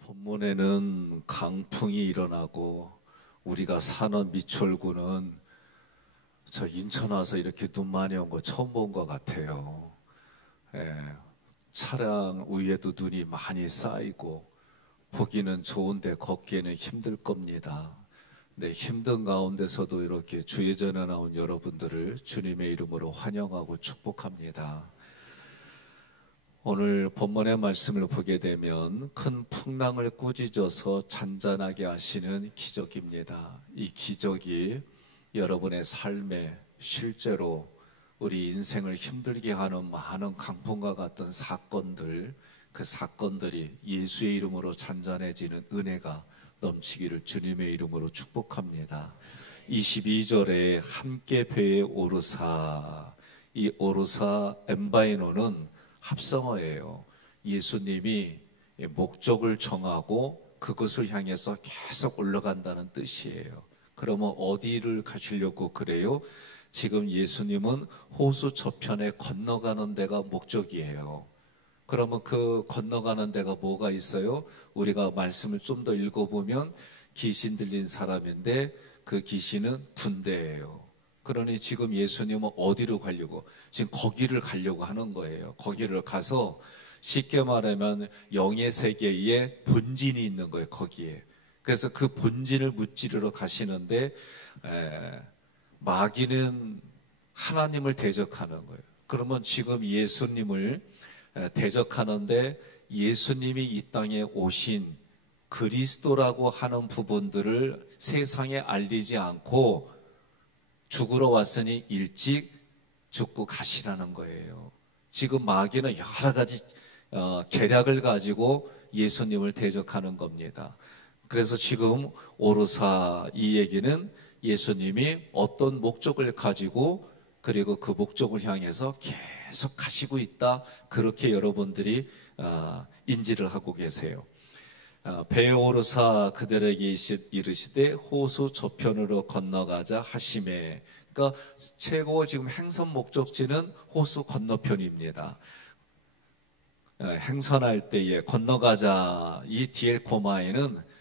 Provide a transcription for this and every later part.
본문에는 강풍이 일어나고 우리가 사는 미철구는 저 인천 와서 이렇게 눈 많이 온 거 처음 본 것 같아요. 예, 차량 위에도 눈이 많이 쌓이고 보기는 좋은데 걷기에는 힘들 겁니다. 네, 힘든 가운데서도 이렇게 주의전에 나온 여러분들을 주님의 이름으로 환영하고 축복합니다. 오늘 본문의 말씀을 보게 되면 큰 풍랑을 꾸짖어서 잔잔하게 하시는 기적입니다. 이 기적이 여러분의 삶에 실제로 우리 인생을 힘들게 하는 많은 강풍과 같은 사건들, 그 사건들이 예수의 이름으로 잔잔해지는 은혜가 넘치기를 주님의 이름으로 축복합니다. 22절에 함께 배에 오르사, 이 오르사 엠바이노는 합성어예요. 예수님이 목적을 정하고 그것을 향해서 계속 올라간다는 뜻이에요. 그러면 어디를 가시려고 그래요? 지금 예수님은 호수 저편에 건너가는 데가 목적이에요. 그러면 그 건너가는 데가 뭐가 있어요? 우리가 말씀을 좀 더 읽어보면 귀신 들린 사람인데 그 귀신은 군대예요. 그러니 지금 예수님은 어디로 가려고? 지금 거기를 가려고 하는 거예요. 거기를 가서 쉽게 말하면 영의 세계에 본진이 있는 거예요. 거기에. 그래서 그 본진을 무찌르러 가시는데 마귀는 하나님을 대적하는 거예요. 그러면 지금 예수님을 대적하는데 예수님이 이 땅에 오신 그리스도라고 하는 부분들을 세상에 알리지 않고 죽으러 왔으니 일찍 죽고 가시라는 거예요. 지금 마귀는 여러 가지 계략을 가지고 예수님을 대적하는 겁니다. 그래서 지금 오르사 이 얘기는 예수님이 어떤 목적을 가지고 그리고 그 목적을 향해서 계속 가시고 있다. 그렇게 여러분들이 인지를 하고 계세요. 배에 오르사 그들에게 이르시되 호수 저편으로 건너가자 하시매. 그러니까 최고 지금 행선 목적지는 호수 건너편입니다. 행선할 때에 건너가자 이 디엘코마에는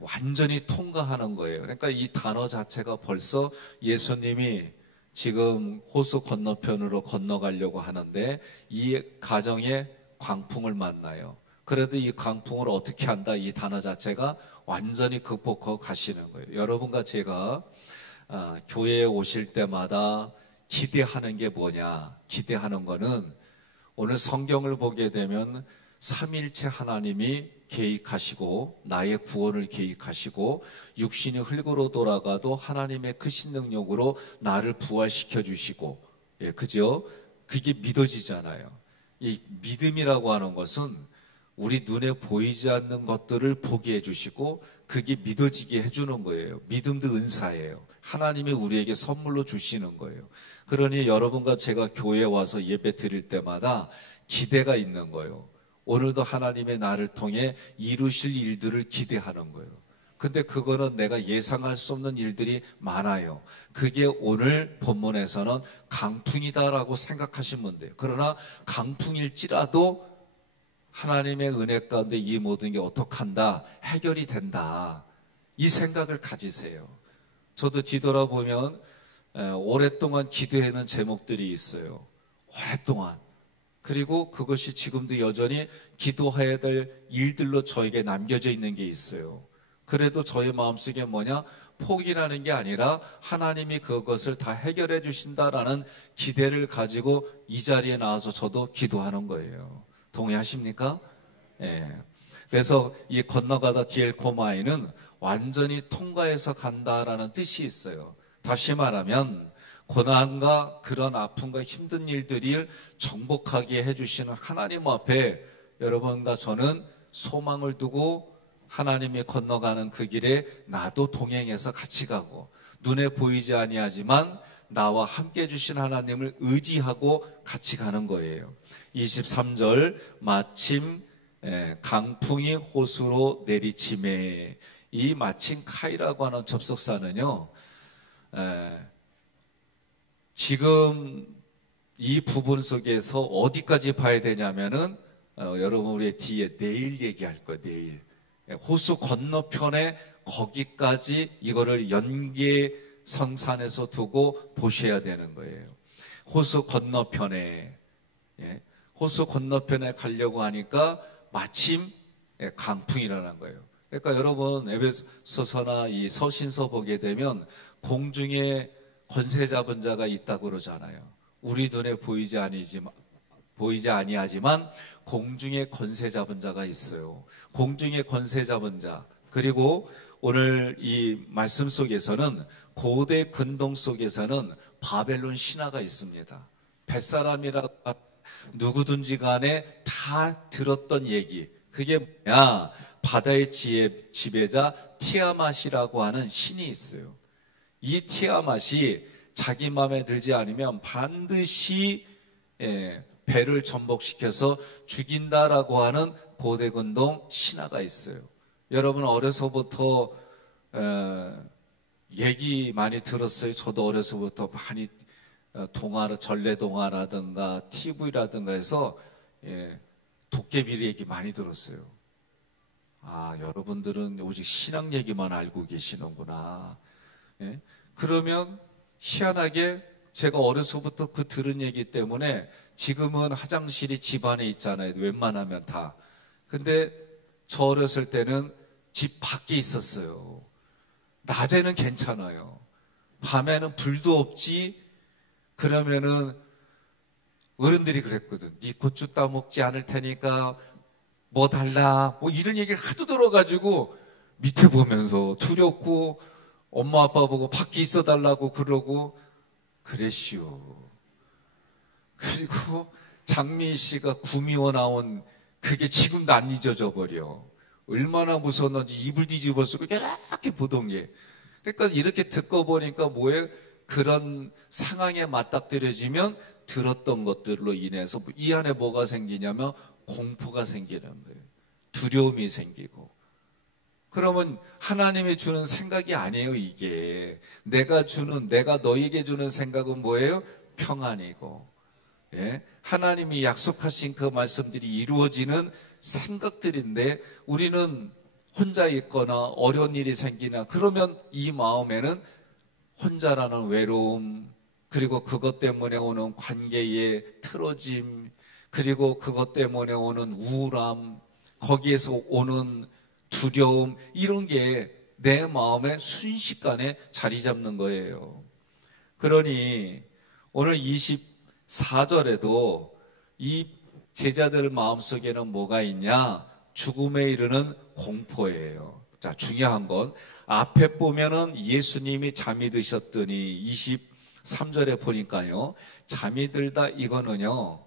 완전히 통과하는 거예요. 그러니까 이 단어 자체가 벌써 예수님이 지금 호수 건너편으로 건너가려고 하는데 이 가정에 광풍을 만나요. 그래도 이 강풍을 어떻게 한다? 이 단어 자체가 완전히 극복하고 가시는 거예요. 여러분과 제가 교회에 오실 때마다 기대하는 게 뭐냐? 기대하는 거는 오늘 성경을 보게 되면 삼일체 하나님이 계획하시고 나의 구원을 계획하시고 육신이 흙으로 돌아가도 하나님의 크신 능력으로 나를 부활시켜 주시고, 그죠? 그게 믿어지잖아요. 이 믿음이라고 하는 것은 우리 눈에 보이지 않는 것들을 보게 해주시고 그게 믿어지게 해주는 거예요. 믿음도 은사예요. 하나님이 우리에게 선물로 주시는 거예요. 그러니 여러분과 제가 교회에 와서 예배 드릴 때마다 기대가 있는 거예요. 오늘도 하나님의 나를 통해 이루실 일들을 기대하는 거예요. 근데 그거는 내가 예상할 수 없는 일들이 많아요. 그게 오늘 본문에서는 강풍이다라고 생각하시면 돼요. 그러나 강풍일지라도 하나님의 은혜 가운데 이 모든 게 어떡한다? 해결이 된다. 이 생각을 가지세요. 저도 뒤돌아보면 오랫동안 기도하는 제목들이 있어요. 오랫동안. 그리고 그것이 지금도 여전히 기도해야 될 일들로 저에게 남겨져 있는 게 있어요. 그래도 저의 마음속에 뭐냐? 포기라는 게 아니라 하나님이 그것을 다 해결해 주신다라는 기대를 가지고 이 자리에 나와서 저도 기도하는 거예요. 동의하십니까? 예. 그래서 이 건너가다 디엘코마에는 완전히 통과해서 간다라는 뜻이 있어요. 다시 말하면 고난과 그런 아픔과 힘든 일들을 정복하게 해주시는 하나님 앞에 여러분과 저는 소망을 두고 하나님이 건너가는 그 길에 나도 동행해서 같이 가고 눈에 보이지 아니하지만 나와 함께 해주신 하나님을 의지하고 같이 가는 거예요. 23절 마침 강풍이 호수로 내리침에 이 마침 카이라고 하는 접속사는요 지금 이 부분 속에서 어디까지 봐야 되냐면은 여러분 우리 뒤에 내일 얘기할 거예요. 내일 호수 건너편에 거기까지 이거를 연계성산에서 두고 보셔야 되는 거예요. 호수 건너편에, 호수 건너편에 가려고 하니까 마침 강풍이 일어난 거예요. 그러니까 여러분 에베소서나 이 서신서 보게 되면 공중에 권세 잡은 자가 있다고 그러잖아요. 우리 눈에 보이지 아니하지만 공중에 권세 잡은 자가 있어요. 공중에 권세 잡은 자. 그리고 오늘 이 말씀 속에서는 고대 근동 속에서는 바벨론 신화가 있습니다. 뱃사람이라 누구든지 간에 다 들었던 얘기. 그게 뭐냐? 바다의 지배자 티아맛이라고 하는 신이 있어요. 이 티아맛이 자기 마음에 들지 않으면 반드시 배를 전복시켜서 죽인다라고 하는 고대 근동 신화가 있어요. 여러분 어려서부터 얘기 많이 들었어요. 저도 어려서부터 많이 전래 동화라든가 TV라든가 해서 도깨비 얘기 많이 들었어요. 아, 여러분들은 오직 신앙 얘기만 알고 계시는구나. 그러면 희한하게 제가 어려서부터 그 들은 얘기 때문에 지금은 화장실이 집안에 있잖아요. 웬만하면 다. 근데 저 어렸을 때는 집 밖에 있었어요. 낮에는 괜찮아요. 밤에는 불도 없지. 그러면은 어른들이 그랬거든. 네 고추 따먹지 않을 테니까 뭐 달라. 뭐 이런 얘기를 하도 들어가지고 밑에 보면서 두렵고 엄마 아빠 보고 밖에 있어 달라고 그러고 그랬시오. 그리고 장미희 씨가 구미호 나온 그게 지금도 안 잊어져 버려. 얼마나 무서웠는지 이불 뒤집어 쓰고 이렇게 보던 게. 그러니까 이렇게 듣고 보니까 뭐예요? 그런 상황에 맞닥뜨려지면 들었던 것들로 인해서 이 안에 뭐가 생기냐면 공포가 생기는 거예요. 두려움이 생기고. 그러면 하나님이 주는 생각이 아니에요, 이게. 내가 너에게 주는 생각은 뭐예요? 평안이고. 하나님이 약속하신 그 말씀들이 이루어지는 생각들인데 우리는 혼자 있거나 어려운 일이 생기나 그러면 이 마음에는 혼자라는 외로움, 그리고 그것 때문에 오는 관계의 틀어짐, 그리고 그것 때문에 오는 우울함, 거기에서 오는 두려움, 이런 게 내 마음에 순식간에 자리 잡는 거예요. 그러니 오늘 24절에도 이 제자들 마음속에는 뭐가 있냐? 죽음에 이르는 공포예요. 자, 중요한 건 앞에 보면은 예수님이 잠이 드셨더니 23절에 보니까요. 잠이 들다 이거는요.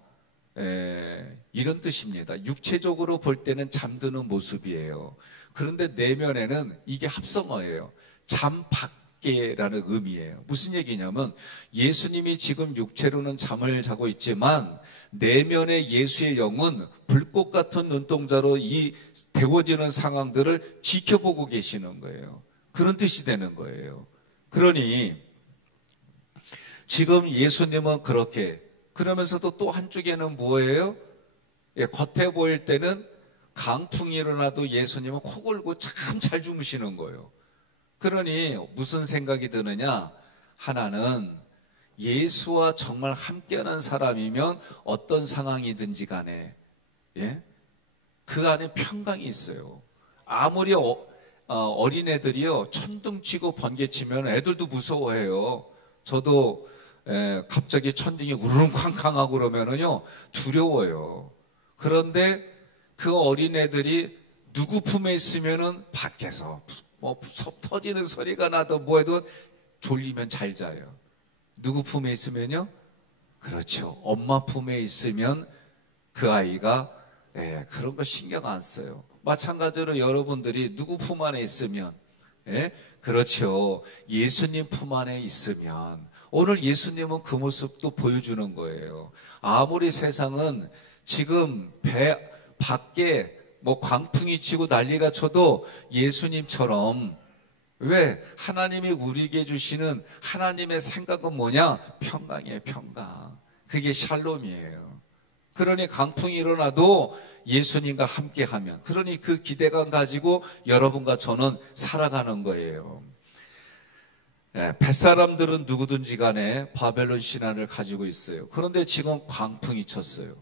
이런 뜻입니다. 육체적으로 볼 때는 잠드는 모습이에요. 그런데 내면에는 이게 합성어예요. 잠 밖에라는 의미예요. 무슨 얘기냐면 예수님이 지금 육체로는 잠을 자고 있지만 내면의 예수의 영은 불꽃 같은 눈동자로 이 데워지는 상황들을 지켜보고 계시는 거예요. 그런 뜻이 되는 거예요. 그러니 지금 예수님은 그렇게, 그러면서도 또 한쪽에는 뭐예요? 겉에 보일 때는 강풍이 일어나도 예수님은 코 골고 참 잘 주무시는 거예요. 그러니 무슨 생각이 드느냐? 하나는 예수와 정말 함께하는 사람이면 어떤 상황이든지 간에 그 안에 평강이 있어요. 아무리 어린애들이요 천둥치고 번개치면 애들도 무서워해요. 저도 갑자기 천둥이 우르릉 쾅쾅하고 그러면은요 두려워요. 그런데 그 어린애들이 누구 품에 있으면은 밖에서 뭐 터지는 소리가 나도 뭐해도 졸리면 잘 자요. 누구 품에 있으면요? 그렇죠. 엄마 품에 있으면 그 아이가 그런 거 신경 안 써요. 마찬가지로 여러분들이 누구 품 안에 있으면 그렇죠. 예수님 품 안에 있으면 오늘 예수님은 그 모습도 보여주는 거예요. 아무리 세상은 지금 밖에 뭐 광풍이 치고 난리가 쳐도 예수님처럼 왜? 하나님이 우리에게 주시는 하나님의 생각은 뭐냐? 평강이에요, 평강. 그게 샬롬이에요. 그러니 강풍이 일어나도 예수님과 함께하면, 그러니 그 기대감 가지고 여러분과 저는 살아가는 거예요. 뱃사람들은 누구든지 간에 바벨론 신앙을 가지고 있어요. 그런데 지금 광풍이 쳤어요.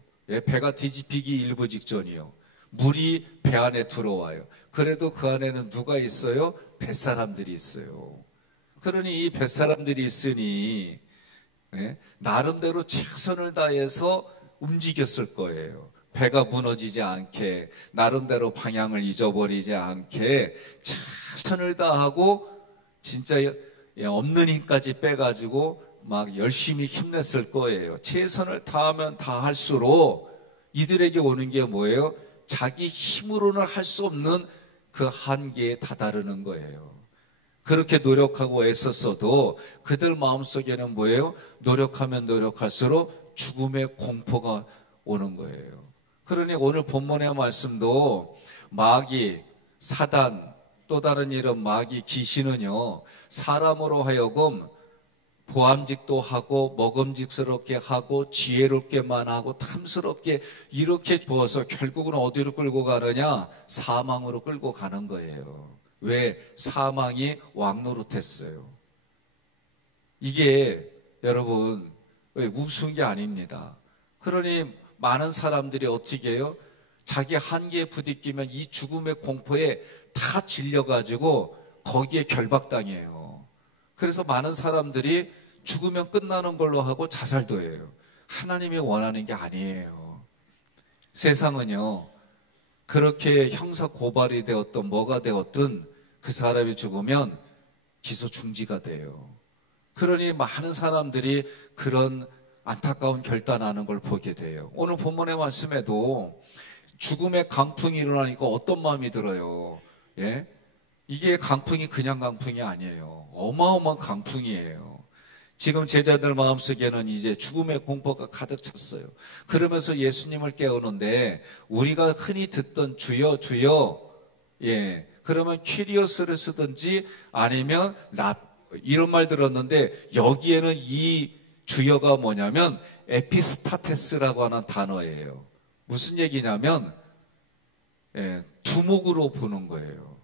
배가 뒤집히기 일부 직전이요. 물이 배 안에 들어와요. 그래도 그 안에는 누가 있어요? 뱃사람들이 있어요. 그러니 이 뱃사람들이 있으니 나름대로 최선을 다해서 움직였을 거예요. 배가 무너지지 않게, 나름대로 방향을 잊어버리지 않게 최선을 다하고 진짜 없는 힘까지 빼가지고 막 열심히 힘냈을 거예요. 최선을 다하면 다할수록 이들에게 오는 게 뭐예요? 자기 힘으로는 할 수 없는 그 한계에 다다르는 거예요. 그렇게 노력하고 애썼어도 그들 마음속에는 뭐예요? 노력하면 노력할수록 죽음의 공포가 오는 거예요. 그러니 오늘 본문의 말씀도 마귀, 사단, 또 다른 이런 마귀, 귀신은요, 사람으로 하여금 보암직도 하고 먹음직스럽게 하고 지혜롭게만 하고 탐스럽게 이렇게 부어서 결국은 어디로 끌고 가느냐? 사망으로 끌고 가는 거예요. 왜? 사망이 왕노릇했어요. 이게 여러분 우스운 게 아닙니다. 그러니 많은 사람들이 어떻게 해요? 자기 한계에 부딪히면 이 죽음의 공포에 다 질려가지고 거기에 결박당해요. 그래서 많은 사람들이 죽으면 끝나는 걸로 하고 자살도 해요. 하나님이 원하는 게 아니에요. 세상은요, 그렇게 형사 고발이 되었든 뭐가 되었든 그 사람이 죽으면 기소 중지가 돼요. 그러니 많은 사람들이 그런 안타까운 결단하는 걸 보게 돼요. 오늘 본문의 말씀에도 죽음의 강풍이 일어나니까 어떤 마음이 들어요? 예? 이게 강풍이 그냥 강풍이 아니에요. 어마어마한 강풍이에요. 지금 제자들 마음속에는 이제 죽음의 공포가 가득 찼어요. 그러면서 예수님을 깨우는데 우리가 흔히 듣던 주여 주여, 예, 그러면 퀴리오스를 쓰든지 아니면 이런 말 들었는데 여기에는 이 주여가 뭐냐면 에피스타테스라고 하는 단어예요. 무슨 얘기냐면 두목으로 보는 거예요.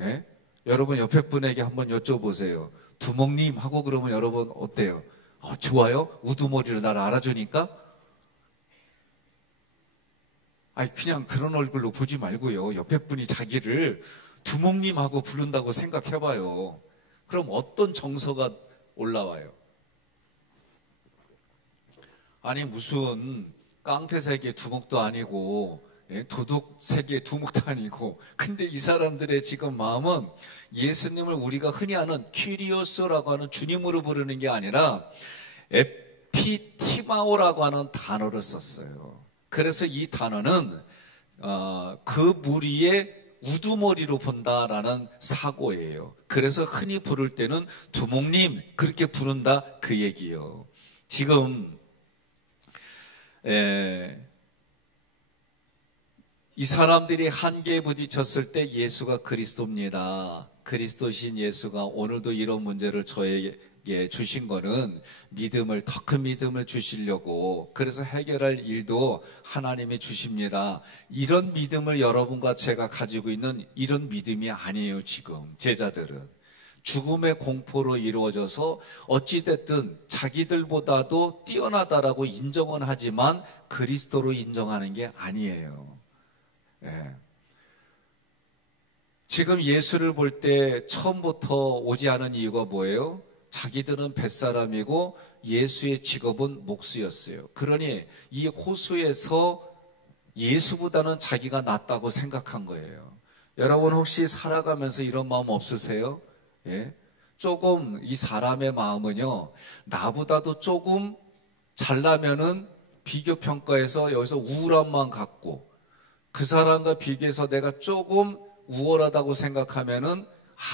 예? 여러분 옆에 분에게 한번 여쭤보세요. 두목님 하고 그러면 여러분 어때요? 좋아요? 우두머리로 나를 알아주니까? 아니 그냥 그런 얼굴로 보지 말고요. 옆에 분이 자기를 두목님 하고 부른다고 생각해봐요. 그럼 어떤 정서가 올라와요? 아니 무슨 깡패세계 두목도 아니고 도둑세계 두목도 아니고, 근데 이 사람들의 지금 마음은 예수님을 우리가 흔히 아는 퀴리오스라고 하는 주님으로 부르는 게 아니라 에피티마오라고 하는 단어를 썼어요. 그래서 이 단어는 그 무리의 우두머리로 본다라는 사고예요. 그래서 흔히 부를 때는 두목님 그렇게 부른다 그 얘기예요. 지금 이 사람들이 한계에 부딪혔을 때 예수가 그리스도입니다. 그리스도신 예수가 오늘도 이런 문제를 저에게 주신 거는 믿음을, 더 큰 믿음을 주시려고, 그래서 해결할 일도 하나님이 주십니다. 이런 믿음을 여러분과 제가 가지고 있는 이런 믿음이 아니에요. 지금 제자들은 죽음의 공포로 이루어져서 어찌됐든 자기들보다도 뛰어나다라고 인정은 하지만 그리스도로 인정하는 게 아니에요. 예. 지금 예수를 볼 때 처음부터 오지 않은 이유가 뭐예요? 자기들은 뱃사람이고 예수의 직업은 목수였어요. 그러니 이 호수에서 예수보다는 자기가 낫다고 생각한 거예요. 여러분 혹시 살아가면서 이런 마음 없으세요? 예? 조금 이 사람의 마음은요, 나보다도 조금 잘나면은 비교평가해서 여기서 우울함만 갖고, 그 사람과 비교해서 내가 조금 우월하다고 생각하면은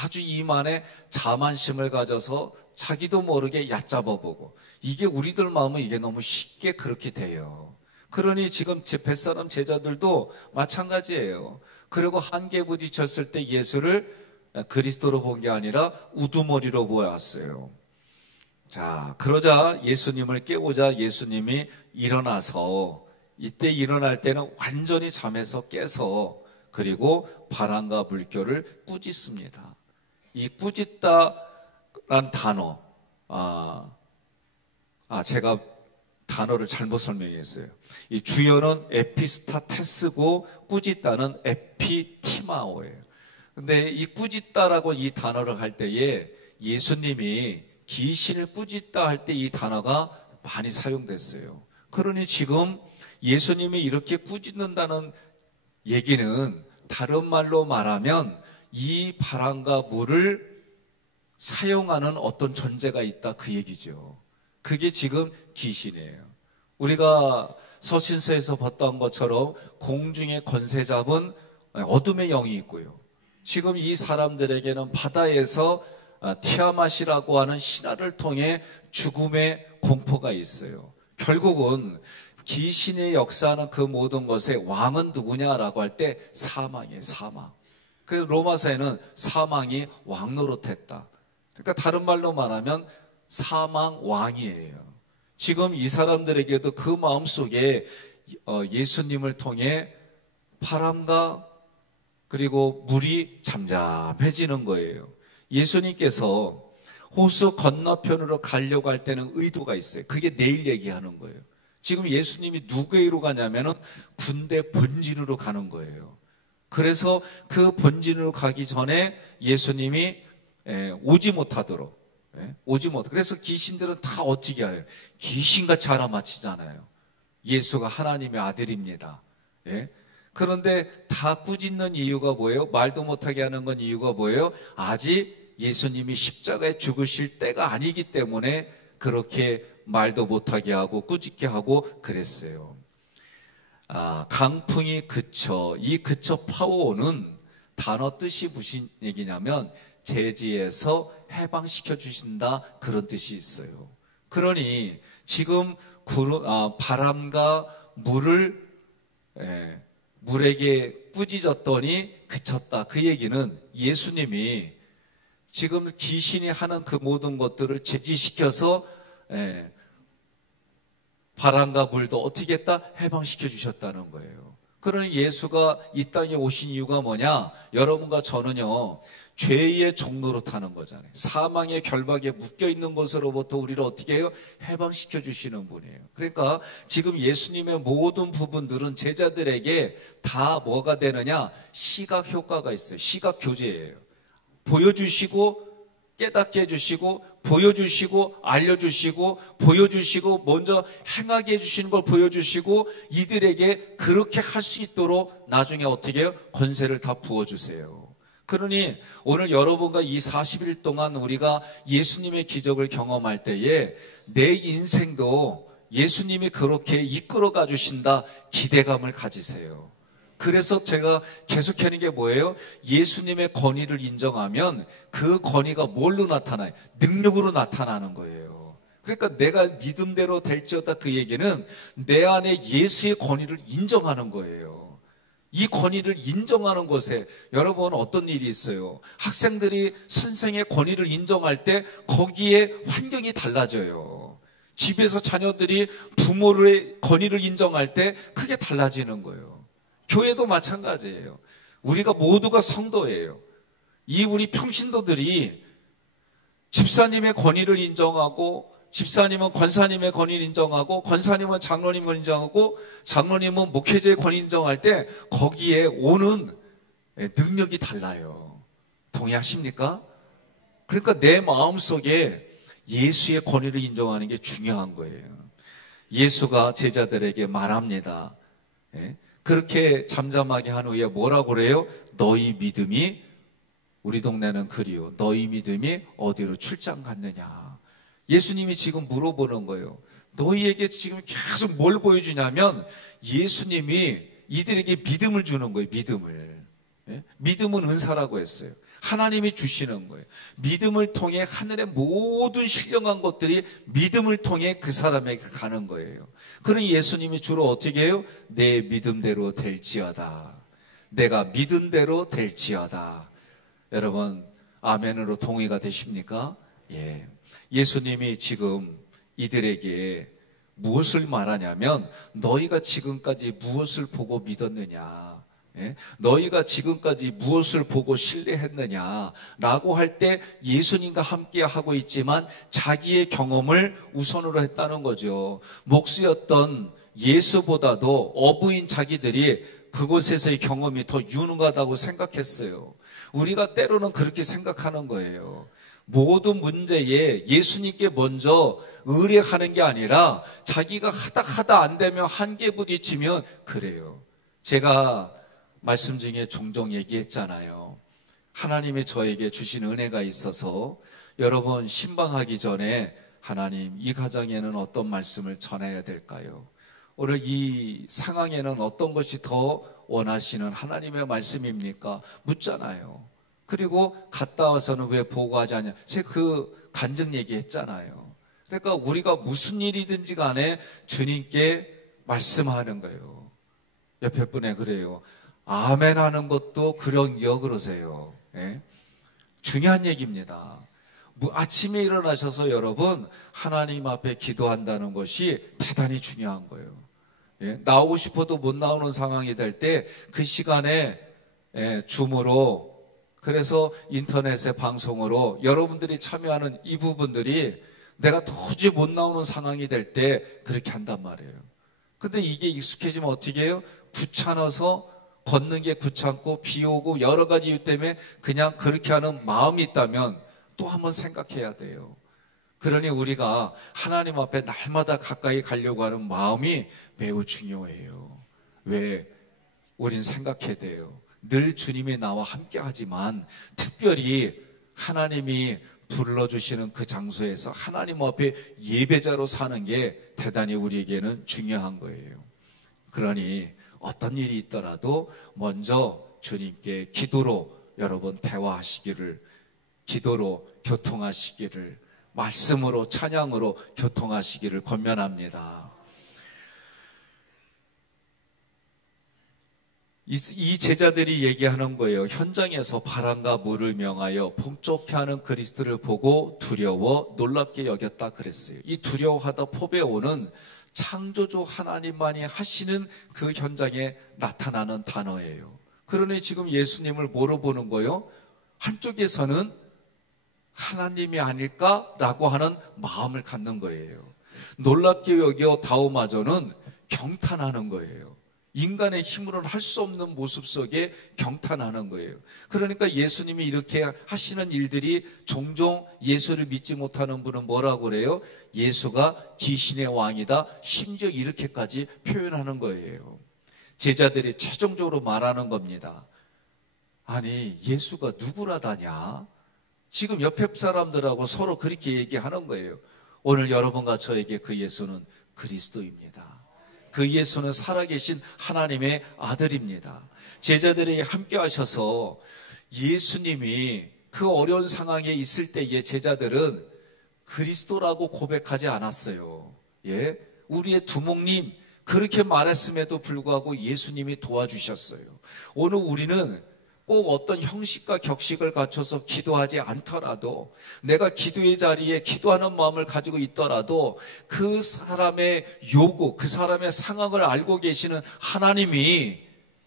아주 이만에 자만심을 가져서 자기도 모르게 얕잡아보고, 이게 우리들 마음은 이게 너무 쉽게 그렇게 돼요. 그러니 지금 제 뱃사람 제자들도 마찬가지예요. 그리고 한계에 부딪혔을 때 예수를 그리스도로 본 게 아니라 우두머리로 보았어요. 자, 그러자 예수님을 깨우자 예수님이 일어나서 이때 일어날 때는 완전히 잠에서 깨서 그리고 바람과 물결을 꾸짖습니다. 이 꾸짖다란 단어, 제가 단어를 잘못 설명했어요. 이 주어는 에피스타테스고 꾸짖다는 에피티마오예요. 근데 이 꾸짖다라고 이 단어를 할 때에 예수님이 귀신을 꾸짖다 할 때 이 단어가 많이 사용됐어요. 그러니 지금 예수님이 이렇게 꾸짖는다는 얘기는 다른 말로 말하면 이 바람과 물을 사용하는 어떤 존재가 있다 그 얘기죠. 그게 지금 귀신이에요. 우리가 서신서에서 봤던 것처럼 공중에 권세 잡은 어둠의 영이 있고요. 지금 이 사람들에게는 바다에서 티아맛이라고 하는 신화를 통해 죽음의 공포가 있어요. 결국은 귀신의 역사하는 그 모든 것의 왕은 누구냐라고 할 때 사망이에요. 사망. 그래서 로마서에는 사망이 왕 노릇했다. 그러니까 다른 말로 말하면 사망 왕이에요. 지금 이 사람들에게도 그 마음속에 예수님을 통해 바람과 그리고 물이 잠잠해지는 거예요. 예수님께서 호수 건너편으로 가려고 할 때는 의도가 있어요. 그게 내일 얘기하는 거예요. 지금 예수님이 누구에게로 가냐면은 군대 본진으로 가는 거예요. 그래서 그 본진으로 가기 전에 예수님이 오지 못하도록 그래서 귀신들은 다 어떻게 해요? 귀신같이 알아맞히잖아요. 예수가 하나님의 아들입니다. 그런데 다 꾸짖는 이유가 뭐예요? 말도 못하게 하는 건 이유가 뭐예요? 아직 예수님이 십자가에 죽으실 때가 아니기 때문에 그렇게 말도 못하게 하고 꾸짖게 하고 그랬어요. 강풍이 그쳐. 이 그쳐 파오는 단어 뜻이 무슨 얘기냐면 제지에서 해방시켜 주신다 그런 뜻이 있어요. 그러니 지금 바람과 물에게 꾸짖었더니 그쳤다. 그 얘기는 예수님이 지금 귀신이 하는 그 모든 것들을 제지시켜서 바람과 물도 어떻게 했다? 해방시켜 주셨다는 거예요. 그러니 예수가 이 땅에 오신 이유가 뭐냐? 여러분과 저는요, 죄의 종로로 타는 거잖아요. 사망의 결박에 묶여있는 것으로부터 우리를 어떻게 해요? 해방시켜 주시는 분이에요. 그러니까 지금 예수님의 모든 부분들은 제자들에게 다 뭐가 되느냐? 시각 효과가 있어요. 시각 교제예요. 보여주시고 깨닫게 해주시고 보여주시고 알려주시고 보여주시고 먼저 행하게 해주시는 걸 보여주시고 이들에게 그렇게 할 수 있도록 나중에 어떻게 해요? 권세를 다 부어주세요. 그러니 오늘 여러분과 이 40일 동안 우리가 예수님의 기적을 경험할 때에 내 인생도 예수님이 그렇게 이끌어가 주신다 기대감을 가지세요. 그래서 제가 계속하는 게 뭐예요? 예수님의 권위를 인정하면 그 권위가 뭘로 나타나요? 능력으로 나타나는 거예요. 그러니까 내가 믿음대로 될지어다 그 얘기는 내 안에 예수의 권위를 인정하는 거예요. 이 권위를 인정하는 것에 여러분 어떤 일이 있어요? 학생들이 선생의 권위를 인정할 때 거기에 환경이 달라져요. 집에서 자녀들이 부모의 권위를 인정할 때 크게 달라지는 거예요. 교회도 마찬가지예요. 우리가 모두가 성도예요. 우리 평신도들이 집사님의 권위를 인정하고 집사님은 권사님의 권위를 인정하고 권사님은 장로님의 권위를 인정하고 장로님은 목회자의 권위를 인정할 때 거기에 오는 능력이 달라요. 동의하십니까? 그러니까 내 마음속에 예수의 권위를 인정하는 게 중요한 거예요. 예수가 제자들에게 말합니다. 그렇게 잠잠하게 한 후에 뭐라고 그래요? 너희 믿음이 우리 동네는 그리요. 너희 믿음이 어디로 출장 갔느냐. 예수님이 지금 물어보는 거예요. 너희에게 지금 계속 뭘 보여주냐면 예수님이 이들에게 믿음을 주는 거예요. 믿음을. 믿음은 은사라고 했어요. 하나님이 주시는 거예요. 믿음을 통해 하늘의 모든 신령한 것들이 믿음을 통해 그 사람에게 가는 거예요. 그러니 예수님이 주로 어떻게 해요? 내 믿음대로 될지어다. 내가 믿은 대로 될지어다. 여러분 아멘으로 동의가 되십니까? 예. 예수님이 지금 이들에게 무엇을 말하냐면 너희가 지금까지 무엇을 보고 믿었느냐, 너희가 지금까지 무엇을 보고 신뢰했느냐라고 할 때 예수님과 함께 하고 있지만 자기의 경험을 우선으로 했다는 거죠. 목수였던 예수보다도 어부인 자기들이 그곳에서의 경험이 더 유능하다고 생각했어요. 우리가 때로는 그렇게 생각하는 거예요. 모든 문제에 예수님께 먼저 의뢰하는 게 아니라 자기가 하다 안 되면 한계에 부딪히면 그래요. 제가 말씀 중에 종종 얘기했잖아요. 하나님이 저에게 주신 은혜가 있어서 여러분 신방하기 전에 하나님 이 가정에는 어떤 말씀을 전해야 될까요? 오늘 이 상황에는 어떤 것이 더 원하시는 하나님의 말씀입니까? 묻잖아요. 그리고 갔다 와서는 왜 보고하지 않냐? 제가 그 간증 얘기했잖아요. 그러니까 우리가 무슨 일이든지 간에 주님께 말씀하는 거예요. 옆에 분에 그래요. 아멘 하는 것도 그런겨 그러세요. 예? 중요한 얘기입니다. 아침에 일어나셔서 여러분 하나님 앞에 기도한다는 것이 대단히 중요한 거예요. 예? 나오고 싶어도 못 나오는 상황이 될 때 그 시간에 줌으로 그래서 인터넷의 방송으로 여러분들이 참여하는 이 부분들이 내가 도저히 못 나오는 상황이 될 때 그렇게 한단 말이에요. 근데 이게 익숙해지면 어떻게 해요? 귀찮아서 걷는 게 귀찮고 비 오고 여러 가지 이유 때문에 그냥 그렇게 하는 마음이 있다면 또 한번 생각해야 돼요. 그러니 우리가 하나님 앞에 날마다 가까이 가려고 하는 마음이 매우 중요해요. 왜? 우린 생각해야 돼요. 늘 주님이 나와 함께 하지만 특별히 하나님이 불러주시는 그 장소에서 하나님 앞에 예배자로 사는 게 대단히 우리에게는 중요한 거예요. 그러니 어떤 일이 있더라도 먼저 주님께 기도로 여러분 대화하시기를, 기도로 교통하시기를, 말씀으로 찬양으로 교통하시기를 권면합니다. 이 제자들이 얘기하는 거예요. 현장에서 바람과 물을 명하여 풍족해 하는 그리스도를 보고 두려워 놀랍게 여겼다 그랬어요. 이 두려워하다 포베오는 창조주 하나님만이 하시는 그 현장에 나타나는 단어예요. 그러니 지금 예수님을 뭐로 보는 거예요? 한쪽에서는 하나님이 아닐까라고 하는 마음을 갖는 거예요. 놀랍게 여겨 다오마저는 경탄하는 거예요. 인간의 힘으로는 할 수 없는 모습 속에 경탄하는 거예요. 그러니까 예수님이 이렇게 하시는 일들이 종종 예수를 믿지 못하는 분은 뭐라고 그래요? 예수가 귀신의 왕이다. 심지어 이렇게까지 표현하는 거예요. 제자들이 최종적으로 말하는 겁니다. 아니 예수가 누구라다냐? 지금 옆에 사람들하고 서로 그렇게 얘기하는 거예요. 오늘 여러분과 저에게 그 예수는 그리스도입니다. 그 예수는 살아계신 하나님의 아들입니다. 제자들에게 함께 하셔서 예수님이 그 어려운 상황에 있을 때에 제자들은 그리스도라고 고백하지 않았어요. 예? 우리의 두목님 그렇게 말했음에도 불구하고 예수님이 도와주셨어요. 오늘 우리는 꼭 어떤 형식과 격식을 갖춰서 기도하지 않더라도 내가 기도의 자리에 기도하는 마음을 가지고 있더라도 그 사람의 요구, 그 사람의 상황을 알고 계시는 하나님이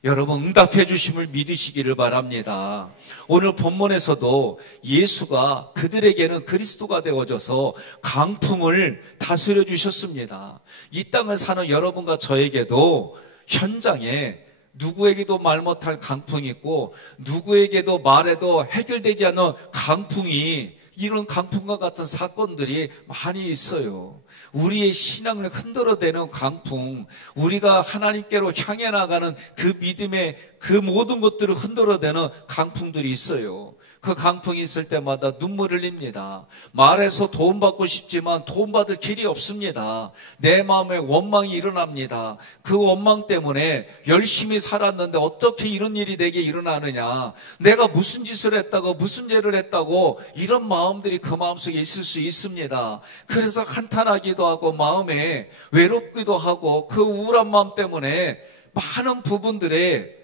여러분 응답해 주심을 믿으시기를 바랍니다. 오늘 본문에서도 예수가 그들에게는 그리스도가 되어져서 강풍을 다스려 주셨습니다. 이 땅을 사는 여러분과 저에게도 현장에 누구에게도 말 못할 강풍이 있고 누구에게도 말해도 해결되지 않는 강풍이, 이런 강풍과 같은 사건들이 많이 있어요. 우리의 신앙을 흔들어대는 강풍, 우리가 하나님께로 향해 나가는 그 믿음의 그 모든 것들을 흔들어대는 강풍들이 있어요. 그 강풍이 있을 때마다 눈물을 흘립니다. 말해서 도움받고 싶지만 도움받을 길이 없습니다. 내 마음에 원망이 일어납니다. 그 원망 때문에 열심히 살았는데 어떻게 이런 일이 내게 일어나느냐, 내가 무슨 짓을 했다고, 무슨 죄를 했다고, 이런 마음들이 그 마음속에 있을 수 있습니다. 그래서 한탄하기도 하고 마음에 외롭기도 하고 그 우울한 마음 때문에 많은 부분들에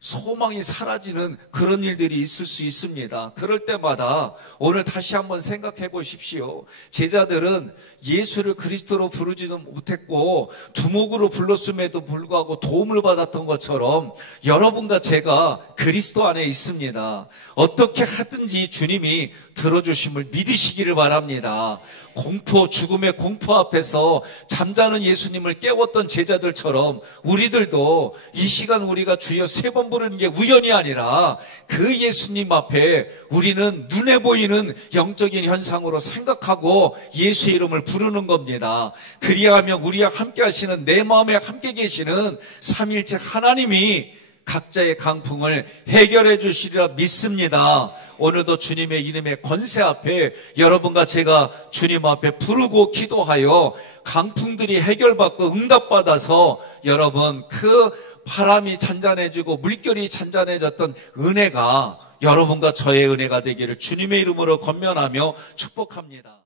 소망이 사라지는 그런 일들이 있을 수 있습니다. 그럴 때마다 오늘 다시 한번 생각해 보십시오. 제자들은 예수를 그리스도로 부르지도 못했고 두목으로 불렀음에도 불구하고 도움을 받았던 것처럼 여러분과 제가 그리스도 안에 있습니다. 어떻게 하든지 주님이 들어주심을 믿으시기를 바랍니다. 죽음의 공포 앞에서 잠자는 예수님을 깨웠던 제자들처럼 우리들도 이 시간 우리가 주여 3번 부르는 게 우연이 아니라 그 예수님 앞에 우리는 눈에 보이는 영적인 현상으로 생각하고 예수의 이름을 부르는 겁니다. 그리하면 우리와 함께 하시는, 내 마음에 함께 계시는 삼위일체 하나님이 각자의 강풍을 해결해 주시리라 믿습니다. 오늘도 주님의 이름의 권세 앞에 여러분과 제가 주님 앞에 부르고 기도하여 강풍들이 해결받고 응답받아서 여러분 그 바람이 잔잔해지고 물결이 잔잔해졌던 은혜가 여러분과 저의 은혜가 되기를 주님의 이름으로 권면하며 축복합니다.